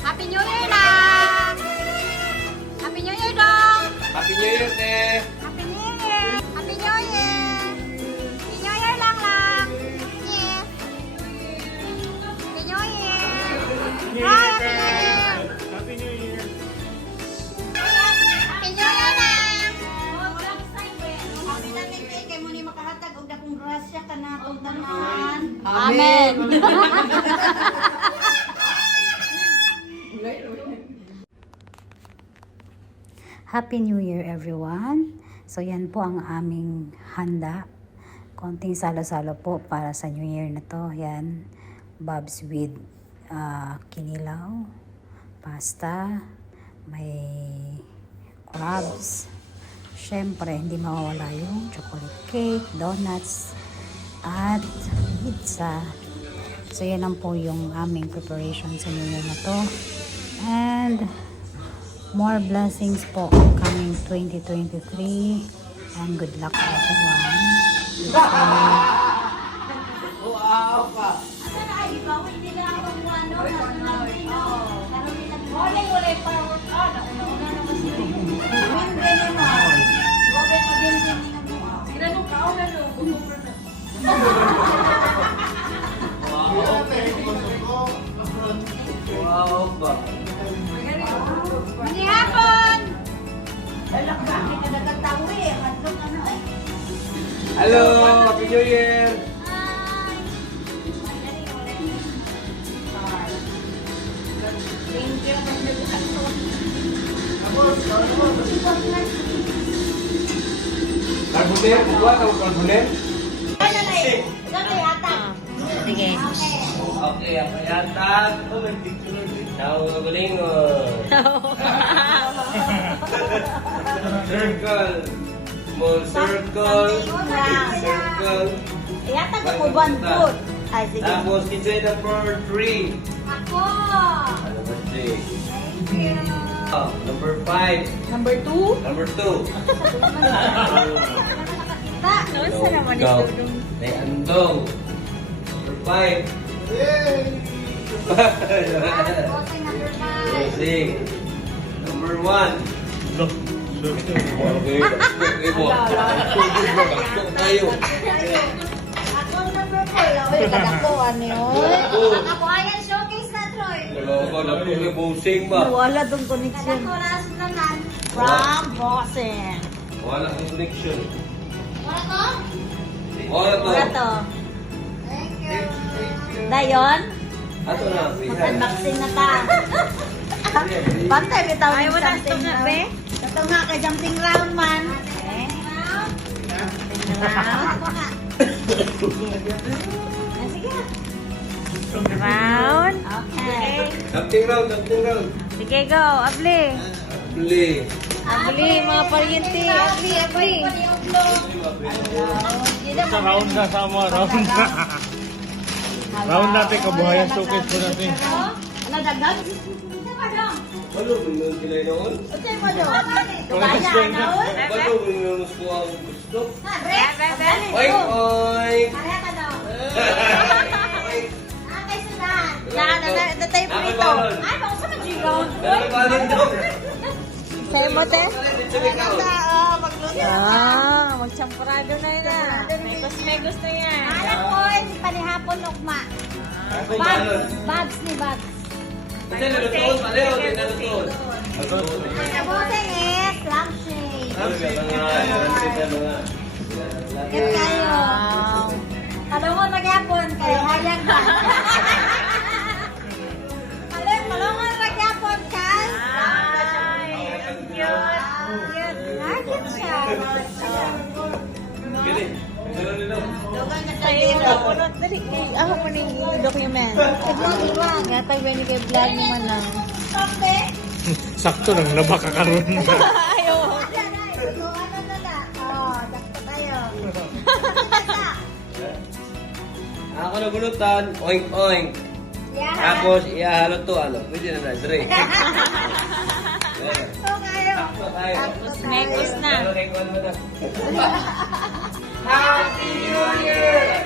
Happy New Year lang! Happy New Year dong! Happy New Year, te! Happy New Year! Happy New Year! Happy New Year lang lang! Yeah! Happy New Year! Hi, Happy New Year! Happy New Year lang! Happy na tingin kay mo ni makahatag og dakong grasya ka na atong tanan. Amen! Happy New Year everyone! So yan po ang aming handa. Konting salo-salo po para sa New Year na to. Yan, Bob's with kinilaw, pasta, may crabs. Siyempre, hindi mawawala yung chocolate cake, donuts, at pizza. So yan lang po yung aming preparation sa New Year na to. And more blessings po coming 2023 and good luck everyone. Wow pa! Asa na ay bawal nila ang ano national day no. Karon nila wala power on. Una na mas ni. Min din mo. Wala ka din din ni mo. Sira no kaon na no. Wow pa! Manihapon! Alak ba kita nagatawi hadlok ano eh. Hello! Happy New Year! Carbonet? Buwan ang carbonet? Sige. Okay, ang kayatan. Oh, may picture din. Tao ng galingon. Circle. Small circle. Big circle. Yata ko mo bandot. Ay sige. Tapos, kitsa number 3. Ako. Number 3. Thank you. Number 5. Number 2. Number 2. Ta. Nausa naman Ikaw. ito. May andong. Number 5. Bossing number 5. Rosing. Number 1. Okay. Tayo. Ako number 4. Laway kadakuan niyo. Ako ayan showcase na Troy. Wala ko may bosing ba? Wala dong connection. Kadakuan na naman. From Bossing. Wala kong connection. Wala ko? Wala to. Wala to. Thank you. Dayon, Ato na. mag-unboxing na ta. Pantay bitaw Ay, ng wala something ito nga, round. be. Ito nga kay jumping round man. Okay. Ako nga. Sige. Round. Okay. Dumping round, dumpting round. Sige, go. Abli. Play. Abli, mga paryente. Abli, abli. Sa round na sama, round na. Round natin, kabuhayan showcase po natin. Ano dagdag? Ito pa dong. Balo, minun kilay noon. Ito pa dong. Kabaya na o. Balo, minun ko ang gusto. Ha, break. Oy, oy. Kaya ka daw. Ah, kay Sudan. Na tayo po ito. Ay, baka sa mag-jigaw. Nakabalin daw. Sa'yo mo, te? Magluto. Magchampurado na yun ah. May gusto yan. Alam ko, hindi pa ni hapon ugma. Ako balon. Babs ni Babs. Kasi nalutoon, paleo, di nalutoon. Sa boteng is lampshade. Kaya kayo. Ano mo magyapon kay hayag ka. Alam, malungon magyapon kay. Ay, cute. Cute siya. Gini. Sunod nito. Ako mo na yung document. Iwang. Yatag ba ni kay vlog naman lang. Sakto lang nabakakaroon na. Ayaw. Ano na na? Oh, dakto tayo. Ako na bulutan. Oink, oink. Tapos, ihalo to, ano. Pwede na na, Dre. Takto tayo. Mekos na. Pero kay Juan mo na. Happy New Year!